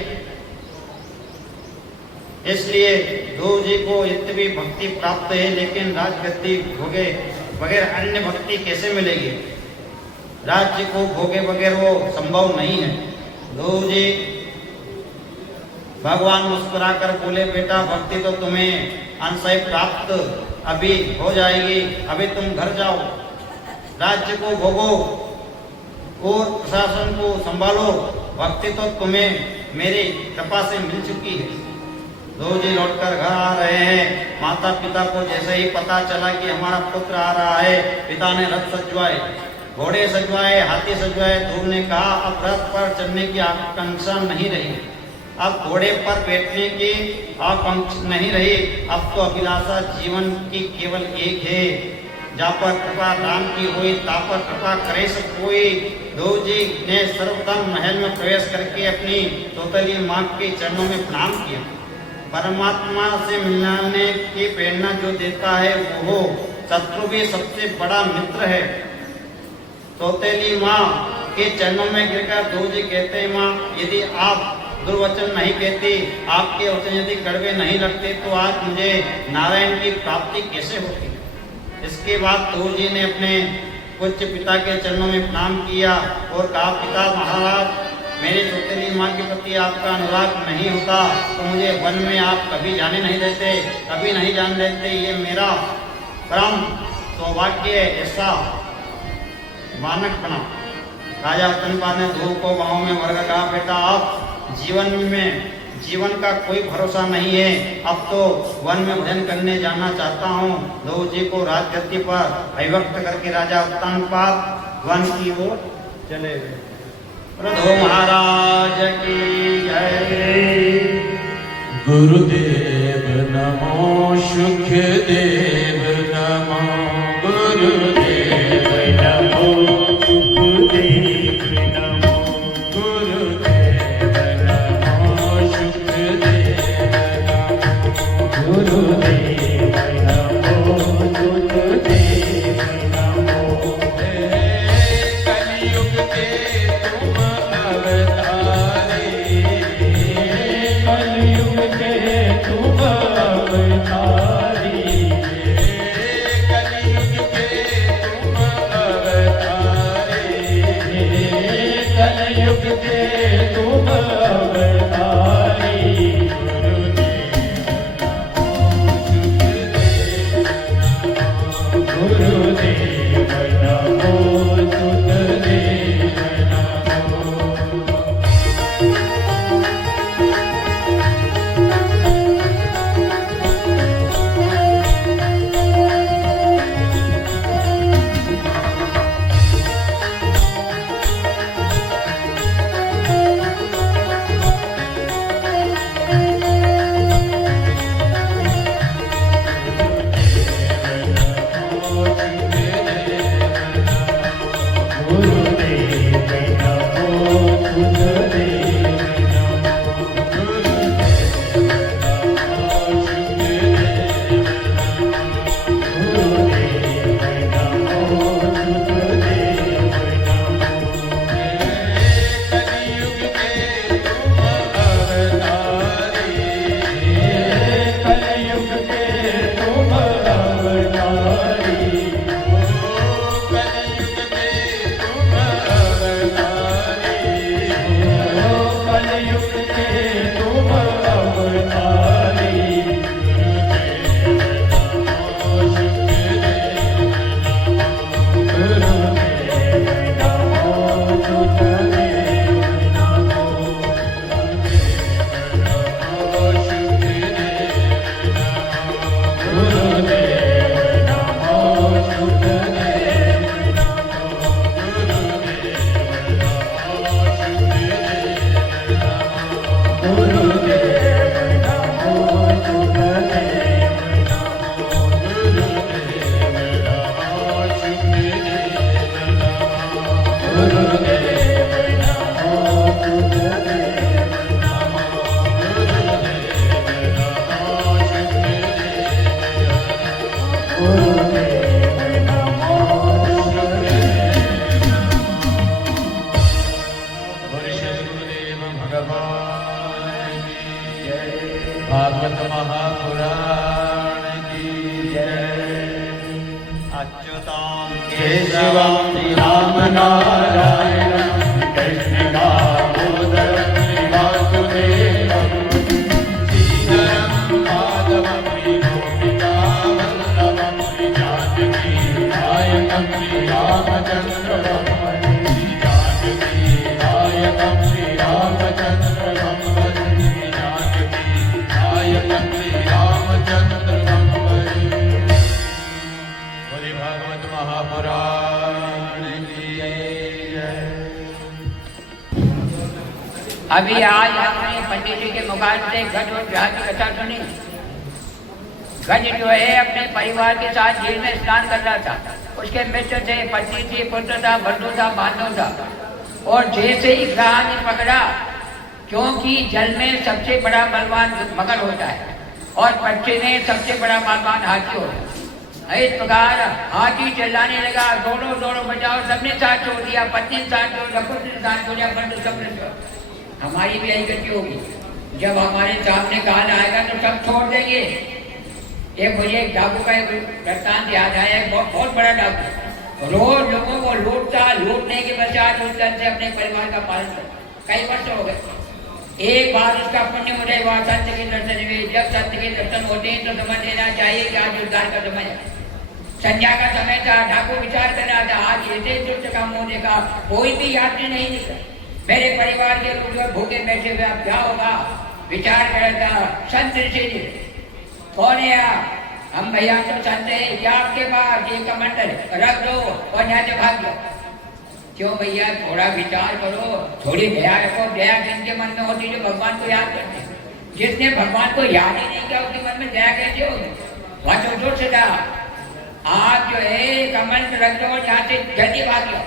इसलिए ध्रुव जी को इतनी भक्ति प्राप्त है, लेकिन राजगद्दी भोगे बगैर अन्य भक्ति कैसे मिलेगी। राज्य को भोगे बगैर वो संभव नहीं है। ध्रुव जी भगवान मुस्कुराकर बोले, बेटा भक्ति तो तुम्हें अंशय प्राप्त अभी हो जाएगी, अभी तुम घर जाओ, राज्य को भोगो और प्रशासन को संभालो। भक्ति तो तुम्हें मेरी कृपा से मिल चुकी है। ध्रुव जी लौटकर घर आ रहे हैं। माता पिता को जैसे ही पता चला कि हमारा पुत्र आ रहा है, पिता ने रथ सजवाए, घोड़े सजवाए, हाथी सजवाए। ध्रुव ने कहा अब रथ पर चढ़ने की आकांक्षा नहीं रही, अब घोड़े पर बैठने की आकांक्षा नहीं रही, अब तो अभिलाषा जीवन की केवल एक है। जा पर कृपा राम की हुई, ता पर कृपा करे सब कोई। ध्रुव जी ने सर्वप्रथम महल में प्रवेश करके अपनी तोतली माँ के चरणों में प्रणाम किया। परमात्मा से मिलने की प्रेरणा जो देता है वो शत्रु भी सबसे बड़ा मित्र है। तोतेली माँ के चरणों में गिरकर ध्रुव जी कहते हैं, माँ यदि आप दुर्वचन नहीं कहती, आपके वचन यदि कड़वे नहीं लगते तो आज मुझे नारायण की प्राप्ति कैसे होती। इसके बाद ध्रुव जी ने अपने पूज्य पिता के चरणों में प्रणाम किया और कहा, पिता महाराज मेरी सौतेली माँ के प्रति आपका अनुराग नहीं होता तो मुझे वन में आप कभी जाने नहीं देते, कभी नहीं जाने देते। ये मेरा परम सौभाग्य है, ऐसा मानक बना। राजा उत्तनपाद ने ध्रुव को बाहों में भरकर कहा, बेटा आप जीवन का कोई भरोसा नहीं है, अब तो वन में भजन करने जाना चाहता हूँ। ध्रुव जी को राजगद्दी पर अभिव्यक्त करके राजा उत्तनपाद वन की ओर चले गए। ध्रुव महाराज की जय। गुरुदेव नमो, सुखदेव नमो, गुरुदेव नमो, सुखदेव नमो, गुरुदेव नमो, सुखदेव नमो, गुरुदेव नमो, सुखदेव नमो। कलियुग के तुम अवतारे, कलियुग के तुम अवतारी, कलियुग के तुम अवतारे, कलियुग के तुम अवतारी। गुरुदेव नमो, सुखदेव नमो। भागवत महापुराण की जय। अच्युतां केशवं राम नारायण कृष्ण दामोदर वासुदेवं श्रीधरं माधवं गोपिकावल्लभं जानकी नायकं श्रीरामचन्द्रं जानकी नायकं श्रीरामचन्द्रं नायक अभी आज हमने पंडित जी के मुखार से गज और ब्याह की कथा सुनी। गज जो है अपने परिवार के साथ झील में स्नान कर रहा था। उसके मित्र थे, पत्नी थी, पुत्र था, बंधु था, बांधव था। और जैसे ही ग्रह ने पकड़ा, क्योंकि जल में सबसे बड़ा बलवान मगर होता है और पक्षी में सबसे बड़ा बलवान हाथी होता है। इस प्रकार हाथी चिल्लाने लगा, दोनों दोनों बचाओ। सबने साथ छोड़ दिया, पत्नी ने साथ छोड़ दिया, पुत्र ने साथ छोड़ दिया, बंधु सबने छोड़। हमारी भी यही गति होगी। जब हमारे सामने काल आएगा तो सब छोड़ देंगे। एक मुझे एक डाकू का एक वृत्तांत याद आया। एक बहुत बड़ा डाकू रोज लोगों को लूटने के पश्चात उस तरह से अपने परिवार का पालन करता। कई वर्ष हो गए। एक बार उसका पुण्य उदय हुआ सत्य के दर्शन में। जब सत्य के दर्शन होते हैं तो समझ लेना चाहिए कि आज उद्धार का समय है, संध्या का समय था। डाकू विचार कर रहा था, आज ऐसे दुष्ट काम होने का कोई भी यात्री नहीं निकला। मेरे परिवार के लोग भूखे बैठे हुए, अब क्या होगा विचार कर रहा था। संत ऋषि कौन है आप? हम भैया तो संत है। क्या आपके पास? ये कमंडल रख दो और यहाँ से भाग लो। क्यों भैया, थोड़ा विचार करो, थोड़ी दया रखो। दया जिनके मन में होती है भगवान को याद करते हैं। जिसने भगवान को याद ही नहीं किया उसके मन में दया कैसे होगी? वह जो दुष्ट था, आप जो है कमल रख दो और यहाँ से जल्दी भाग लो।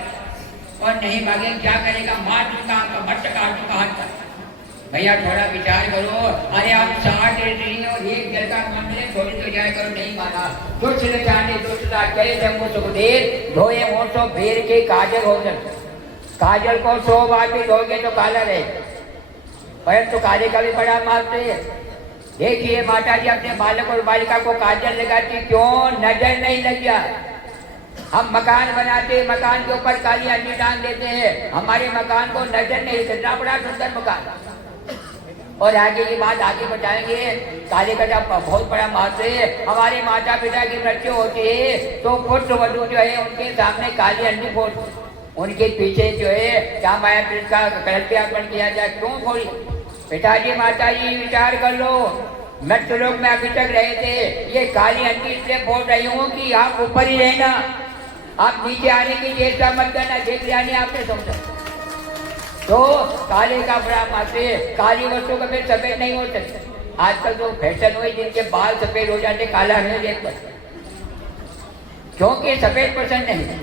और नहीं भागे क्या करेगा? मार चुका, मट काट चुका हाथ का। भैया थोड़ा विचार करो। अरे आप 60 ऋषि और एक जल का मन में थोड़ी तो जाए करो। नहीं माना। धोए मोटो भेड़ के काजल हो जाए। काजल को 100 बार भी धोगे तो काला रहे, परंतु काले का भी बड़ा महत्व है। देखिए माता जी अपने बालक और बालिका को काजल लगाती, क्यों? नजर नहीं लग गया। हम मकान बनाते, मकान के ऊपर काली अंडी टांग देते हैं, हमारे मकान को नजर नहीं लगता। बड़ा सुंदर मकान। और आगे की बात आगे बताएंगे। काले का बहुत बड़ा महत्व है। हमारे माता पिता की मृत्यु होती है तो पुत्र वधू जो है उनके सामने काली अंडी फोड़, उनके पीछे जो है क्या माया का कलश अर्पण किया जाए। क्यों फोड़ी? पिताजी माता जी विचार कर लो। मृत्यु लोग में अभी तक रहे थे, ये काली अंडी इसलिए फोड़ रही हूँ कि आप ऊपर ही रहना, आप नीचे आने की चेष्टा मत करना। देख लिया नहीं आपने समझा? तो काले का बड़ा महत्व है। काली वस्तु कभी सफेद नहीं हो सकती। आजकल जो फैशन हुई, जिनके बाल सफेद हो जाते, काला नहीं देखते, क्योंकि सफेद पसंद नहीं।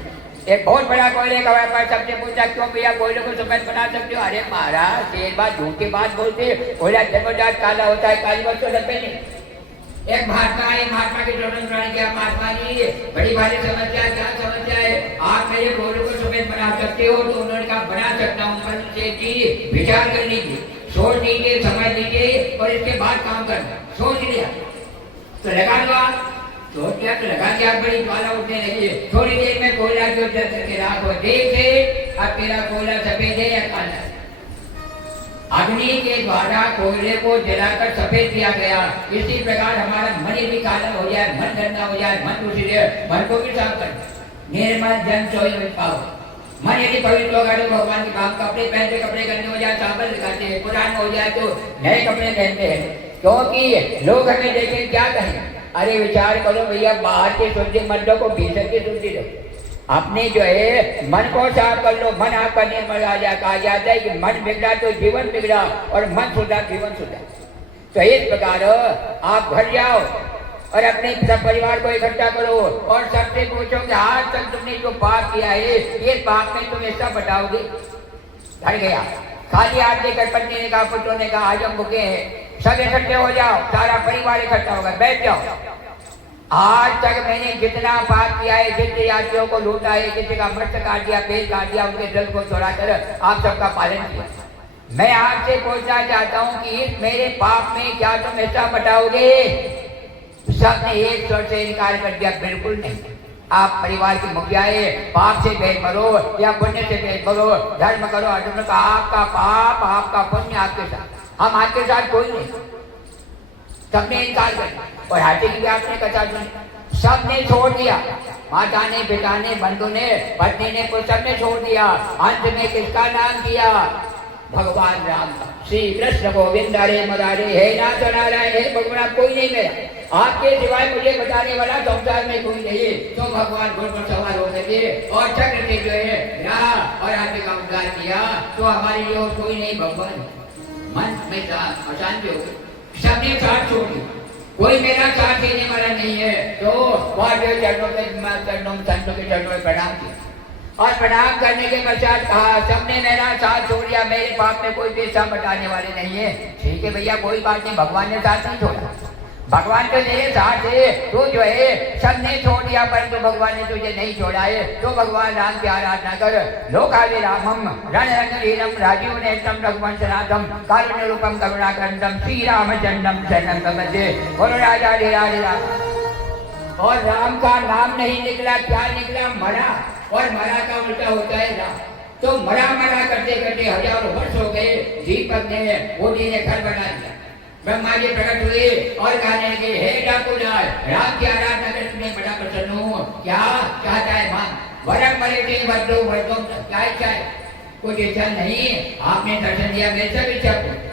एक बहुत बड़ा कोयले का व्यापार सबसे पूछा, क्यों भैया कोयले को सफेद बना सकते हो? अरे महाराज एक बात झूठी बात बोलते, कोयला जन्मजात काला होता है, काली वस्तु सफेद नहीं। एक महात्मा है, महात्मा के जोड़न किया, महात्मा जी बड़ी भारी समस्या, क्या समस्या है? आप मेरे कोयले को सफेद बना सकते हो? तो उन्होंने कहा बना सकता हूँ, पर जी विचार कर लीजिए, सोच लीजिए, समझ लीजिए और इसके बाद काम करना। सोच लिया तो लगा लो। आप सोच लिया तो लगा दिया, बड़ी ज्वाला उठने लगी। थोड़ी देर में कोयला जो जल करके राख हो, देखे अब तेरा कोयला सफेद है या काला है? अग्नि के द्वारा कोयले को जलाकर सफेद किया गया। इसी प्रकार हमारा मन यदि काला हो जाए, मन गंदा हो जाए, मन दूषित है, मन को भी साफ कर। निर्मल जन सोई पाओ। मन यदि पवित्र होगा तो भगवान के काम, कपड़े पहनते, कपड़े करने हो जाए साबन लगाते हैं, पुराने हो जाए तो नए कपड़े पहनते हैं, क्योंकि लोग हमें देखें क्या कहें। अरे विचार करो भैया, बाहर के शुद्धि मंडों को भीतर की शुद्धि दो। अपने जो है मन को साफ कर लो, मन आपका निर्मल आ जाए। कहा जाता है कि मन बिगड़ा तो जीवन बिगड़ा और मन सुधा जीवन सुधा। तो इस प्रकार आप घर जाओ और अपने सब परिवार को इकट्ठा करो और सबसे पूछो कि आज तक तुमने जो पाप किया है, ये पाप में तुम ऐसा बताओगे? घर गया, खाली हाथ लेकर पत्नी ने कहा, पुत्रों ने कहा आज हम भूखे हैं, सब इकट्ठे हो जाओ, सारा परिवार इकट्ठा होगा, बैठ जाओ। आज तक मैंने जितना पाप किया है, जितने यात्रियों को लूटा है, किसी का मस्त काट दिया, पेट काट दिया, उनके जल को चुराकर आप सबका पालन किया। मैं आपसे पूछना चाहता हूँ कि इस मेरे पाप में क्या तुम ऐसा बताओगे? सबने एक स्वर से इनकार कर दिया, बिल्कुल नहीं। आप परिवार के मुखिया है, पाप से भेद करो या पुण्य से भेद करो, धर्म करो अधर्म का, आपका पाप आपका पुण्य आपके साथ, हम आपके साथ कोई नहीं। सबने इनकार कर दिया। और हाथी की आपने कथा सुनी, सबने छोड़ दिया। माता ने, पिता ने, बंधु ने, पत्नी ने, सबने छोड़ दिया। अंत में किसका नाम किया? भगवान राम का। श्री कृष्ण गोविंद हरे मुरारे, हे नाथ नारायण, हे भगवान, कोई नहीं मेरा, आपके सिवाय मुझे बताने वाला संसार में कोई नहीं। तो भगवान घोड़ पर सवार हो गए और चक्र से जो है और हाथी का उद्धार किया। तो हमारे लिए और कोई नहीं, भगवान। मन में अशांति हो गई, सबने साथ छोड़ दिया, कोई मेरा साथ देने वाला नहीं है। तो चरणों संतों के चरणों में प्रणाम किया और प्रणाम करने के पश्चात कहा सबने मेरा साथ छोड़ दिया, मेरे पाप में कोई दिशा बटाने वाले नहीं है। ठीक है भैया, कोई बात नहीं, भगवान ने साथ नहीं छोड़ा, भगवान तो तेरे साथ है, तू जो है सबने छोड़ दिया परंतु भगवान ने तुझे नहीं छोड़ा है। तो भगवान राम की आराधना कर। लोकाले रामम रणरंगीरम राजीव नेत्रम रघुवंशनाथम कारुण्य रूपम करुणाकरंदम श्री रामचंद्रम शरणं प्रपद्ये। बोलो राजा राम। और राम का नाम नहीं निकला, क्या निकला? मरा, और मरा का उल्टा होता है राम। तो मरा करते करते हजारों वर्ष हो गए। दीपक ने मोदी ने घर बना दिया, ब्रह्मा जी प्रकट हुए और कहने लगे हे डाकुलाल, राम की आराधना करने में बड़ा प्रसन्न हूँ, क्या चाहता है मां? वरम मरे वर्दो वर्दो, क्या इच्छा है? कुछ इच्छा नहीं, आपने दर्शन दिया, मेरे सब इच्छा पूरी।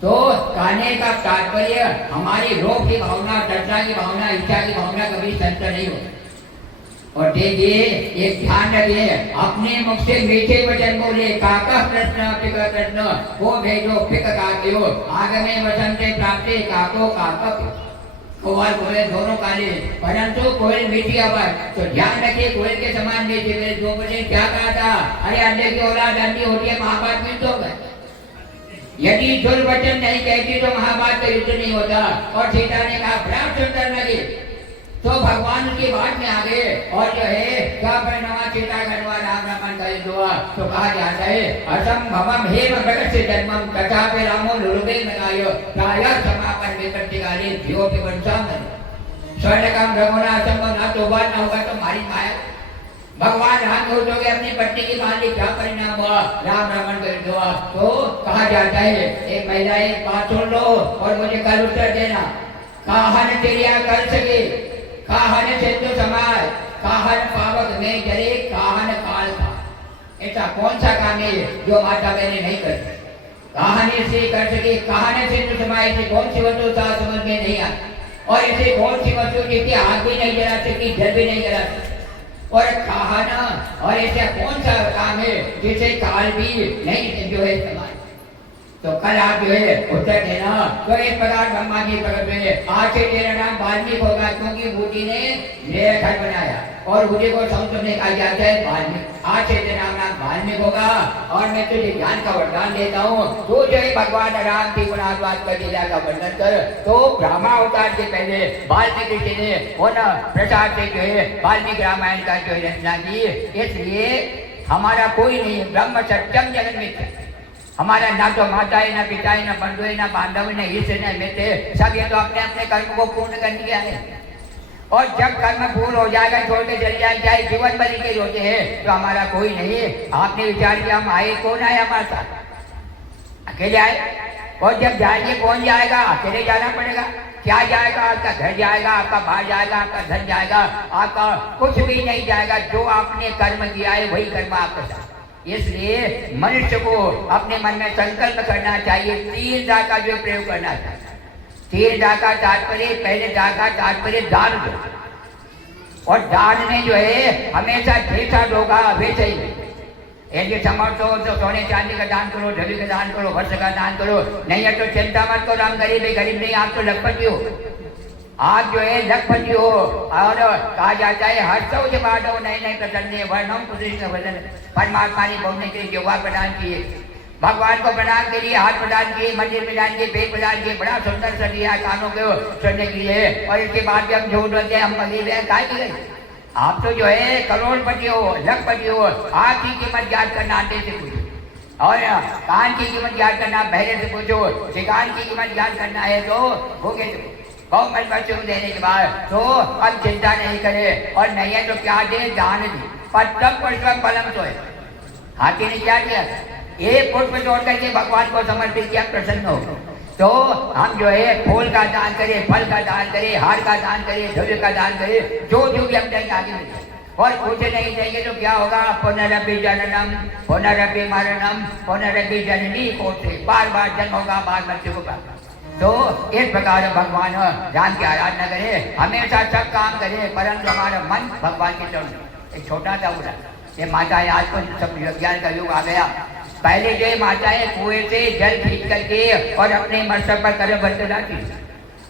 तो कहने का तात्पर्य हमारी रोग की भावना, दर्शा की भावना, इच्छा की भावना कभी संतर नहीं होती। और देखिए, एक ध्यान रखिए, अपने मुख से मीठे वचन बोले, काका प्रश्न पिक प्रश्न वो भेजो पिक काक्यो आगमे वसंते प्राप्ते काको काकप। कोयल कोयल दोनों काले, परंतु कोयल मीठी आवाज। तो ध्यान रखिए, कोयल के समान मीठी। मेरे दो बजे क्या कहा था? अरे अंडे की औलाद अंडी होती है, महाभारत में तो यदि दुर्वचन नहीं कहती तो महाभारत का युद्ध नहीं होता। और सीता ने कहा बड़ा सुंदर लगे, तो भगवान की बात में आ गए और जो है क्या परिणाम सीता गणवा राम रमन का युद्ध हुआ। तो कहा जाता है असंभवम हेम प्रगट जन्मम तथा पे रामो लुरुबे लगायो प्रायः समापन में प्रतिकाले जीवो के वंशाम स्वर्ण काम रघुना असंभव ना तो बात ना होगा तो मारी माया। भगवान राम हो गए, अपनी पत्नी की मान ली, क्या परिणाम हुआ? राम रमन का युद्ध हुआ। तो कहा जाता है एक महिला एक बात सुन लो और मुझे कल उत्तर देना। काहन चिड़िया कर सके, काहन सिंधु समाज, काहन पावक में जरे, काहन काल था। ऐसा कौन सा काम है जो माता बहने नहीं कर सकती? काहन से कर सके, काहन सिंधु समाज से कौन सी वस्तु था समझ में नहीं आती। और ऐसे कौन सी वस्तु जिसकी आग भी नहीं जला सकती, जल भी नहीं जला सकती। और कहना और ऐसा कौन सा काम है जिसे काल भी नहीं जो है समाज। तो कल आप जो है उत्तर देना। तो इस प्रकार ब्रह्मा जी प्रकट हुए, आज से तेरा नाम वाल्मीकि होगा, क्योंकि बूटी ने मेरा घर बनाया और बूटी को संस्कृत में कहा जाता है वाल्मीकि। आज से तेरा नाम वाल्मीकि होगा और मैं तुझे ज्ञान का वरदान देता हूँ। तो जो है भगवान राम की गुणात्वाद का लीला का वर्णन कर। तो ब्रह्मा अवतार के पहले वाल्मीकि जी ने प्रसाद से जो है वाल्मीकि रामायण का जो रचना की। इसलिए हमारा कोई नहीं, ब्रह्म सत्यम जगन मिथ्या। हमारा ना तो माता है, ना पिता है, ना बंधु है, ना बांधव है, ना हिस्से, ना मित्र। सब ये तो अपने अपने कर्म को पूर्ण करने के आए। और जब कर्म पूर्ण हो जाएगा, छोड़ के चले जाए, चाहे जीवन बलि के होते हैं, तो हमारा कोई नहीं। आपने विचार किया हम आए, कौन आए हमारे साथ? अकेले आए। और जब जाएंगे कौन जाएगा? अकेले जाना पड़ेगा। क्या जाएगा? आपका घर जाएगा, आपका भाई जाएगा, आपका धन जाएगा, आपका कुछ भी नहीं जाएगा। जो आपने कर्म किया है वही कर्म आपके साथ। इसलिए मनुष्य को अपने मन में संकल्प करना चाहिए, 3 दा का जो प्रयोग करना चाहिए। 3 दा का तात्पर्य, पहले दा का तात्पर्य दान दो। और दान में जो है हमेशा जैसा होगा वैसे ही। यदि समर्थ हो तो सोने चांदी का दान करो, ढली का दान करो, वर्ष का दान करो। नहीं है तो चिंता मत करो, हम गरीब है, गरीब नहीं, आप तो लखपति हो। आप जो है लखपति हो। और कहा जाता है हर सौ जब बाढ़ो नहीं नहीं प्रसन्न वर्णम कृष्ण वचन। परमात्मा ने बोलने के लिए योगा प्रदान किए, भगवान को प्रदान के लिए हाथ प्रदान किए, मंदिर प्रदान किए, पेट प्रदान किए, बड़ा सुंदर सा दिया कानों को सुनने के लिए। और इसके बाद भी हम झूठ बोलते हैं, हम गरीब हैं, काय की गई? आप तो जो है करोड़पति हो, लखपति हो। आँख की कीमत याद करना आटे से पूछो, और कान की कीमत याद करना बहरे से पूछो, शिकार की कीमत याद करना है तो भूखे से पूछो। बहुत मन बच्चों देने के बाद तो अब चिंता नहीं करे। और नहीं है तो क्या दे? दान दी। पट्टम पुष्पम फलम तो है। हाथी ने क्या किया? एक पुष्प तोड़ करके भगवान को समर्पित किया, प्रसन्न हो। तो हम जो है फूल का दान करें, फल का दान करें, हार का दान करें, ध्वज का दान करें, जो भी हम देंगे आगे मिलेगा। और कुछ नहीं देंगे तो क्या होगा? पुनरपि जननम पुनरपि मरणम पुनरपि जननी कोटे, बार बार जन्म होगा, बार मृत्यु होगा। तो इस प्रकार भगवान राम की आराधना करें, हमेशा सब काम करें, परंतु हमारा मन भगवान के चरण। एक छोटा सा उदाहरण, ये माता है, आज तो सब विज्ञान का युग आ गया। पहले जो है माताएं कुएं से जल खींच करके और अपने मस्तक पर कर बरत लाती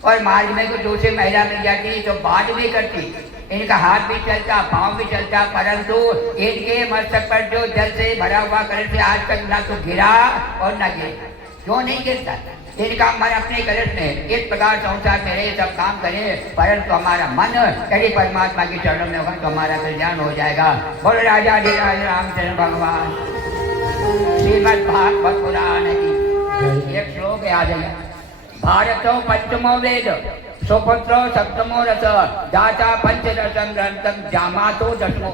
और मार्ग में को दूसरी महिला मिल जाती तो बाद में करती। इनका हाथ भी चलता, पाँव भी चलता, परंतु इनके मस्तक पर जो जल से भरा हुआ कलश से आज तक ना तो गिरा और न गिरा। क्यों नहीं गिरता? इनका मन अपने कलश में इस प्रकार संसार में रहे, सब काम करें, परंतु हमारा मन यदि परमात्मा के चरणों में होगा तो हमारा कल्याण हो जाएगा। बोलो राजा अधिराज रामचंद्र भगवान। श्रीमद् भागवत पुराण की एक श्लोक याद है। भारतो पंचमो वेद सुपुत्रो सप्तमो रस दाता पंचदशम ग्रंथम जामातो दशमो।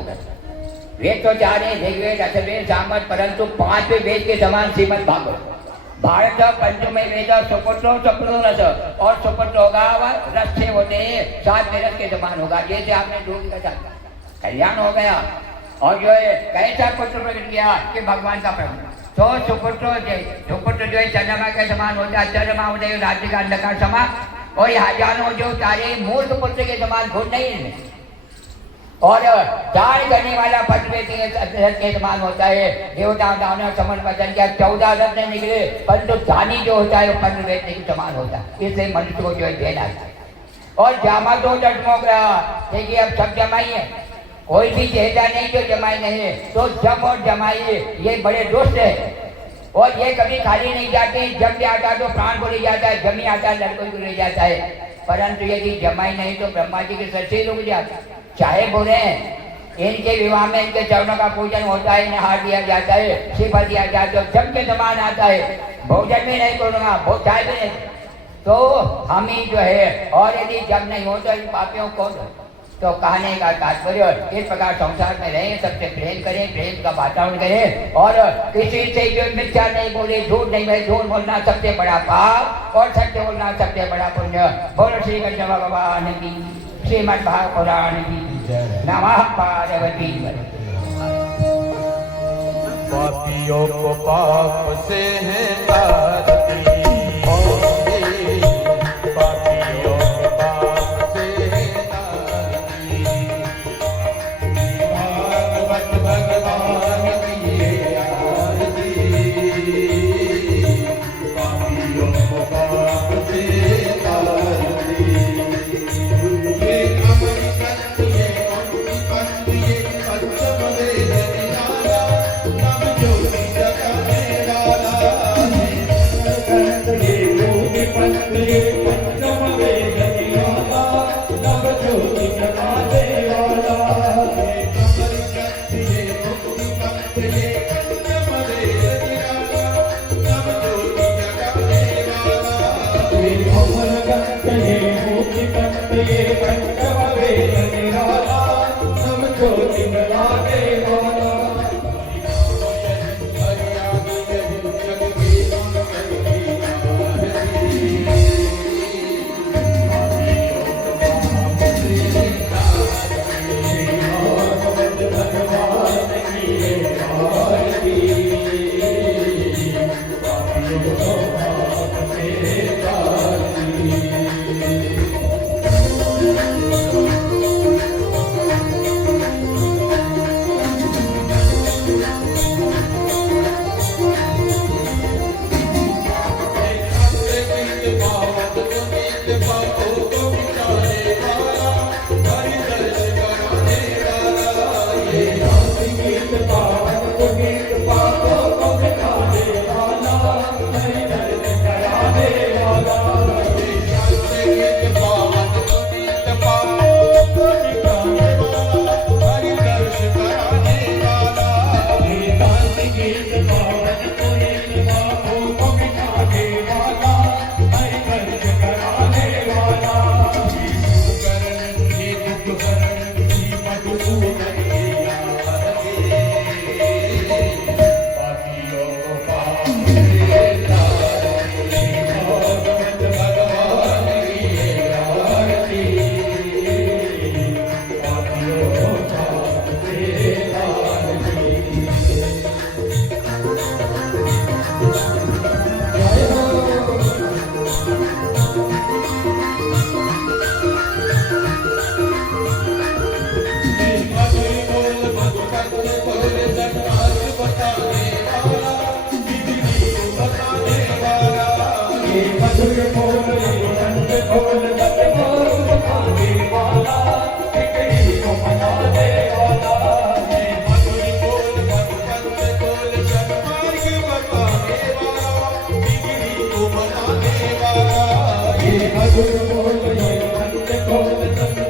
वेद तो चार है, ऋग्वेद, अथर्ववेद, सामवेद, परंतु पांचवें वेद के समान श्रीमद् भागवत। भारत पंचमे वेद सुपुत्रो सप्तमो रस, और सुपुत्र होगा रस से होते हैं 7 रस के समान होगा। जैसे आपने दूध का साथ कल्याण हो गया और जो है कैसा पुत्र प्रकट किया कि भगवान का प्रभु। तो सुपुत्र जो है चंद्रमा के समान होता है, चंद्रमा होते राज्य का अंधकार समा, और हजारों जो तारे मूर्ख पुत्र के समान घूम नहीं, और दान करने वाला पंचवेद के समान होता है। देवता दानव समन वचन किया 14 रत्न निकले, परंतु दानी जो होता है वो पंचवेद के समान होता है। इससे मनुष्य को जो है देना है। और जामा दो जन्मों का, देखिए अब सब जमाई है, कोई भी चेहरा नहीं जो जमाई नहीं है। तो जम और जमाई ये बड़े दुष्ट है और ये कभी खाली नहीं जाते। जब भी आता तो प्राण को ले जाता है, जमी आता है लड़कों को ले जाता है, परंतु यदि जमाई नहीं तो ब्रह्मा जी के सर से रुक जाते। चाहे बोले इनके विवाह में इनके चरणों का पूजन होता है, इन्हें हार दिया जाता है, शिफा दिया जाता है, जब के समान आता है, भोजन भी नहीं करूंगा, चाय भी नहीं, तो हम ही जो है। और यदि जब नहीं हो तो इन पापियों को तो कहने का तात्पर्य इस प्रकार संसार में रहें, सबसे प्रेम करें, प्रेम का वातावरण करें, और किसी से जो मिथ्या नहीं बोले, झूठ नहीं बोले। झूठ बोलना सबसे बड़ा पाप और सत्य बोलना सबसे बड़ा पुण्य। बोलो श्री कृष्ण भगवान की, श्रीमद् भागवत पुराण की नमः पार्वती। पापियों को पाप से है आरती, पापियों को पाप से है आरती। भागवत भगवान की ये आरती, पापियों को पाप से आरती। ये अमर कंठ, ये अमृत कंठ, ये पंचम वेद निराला, नव ज्योति जगाने वाला। ये कंठ, ये योगी पंथ, ये पंचम वेद निराला, नव ज्योति जगाने वाला। ये अमर कंठ, ये मुक्ति पंथ, ये पंचम वेद निराला, नव ज्योति जगाने वाला। ये अमर कंठ, ये मुक्ति पंथ, ये पंचम वेद निराला, नव ज्योति जगाने वाला। ये मधुर बोल ये बंद बोल बंद बोल खाने वाला बिगड़ी को मनाने वाला ये मधुर बोल बंद बोल सन्मार्ग बताने वाला बिगड़ी को बनाने वाला ये मधुर बोल ये बंद बोल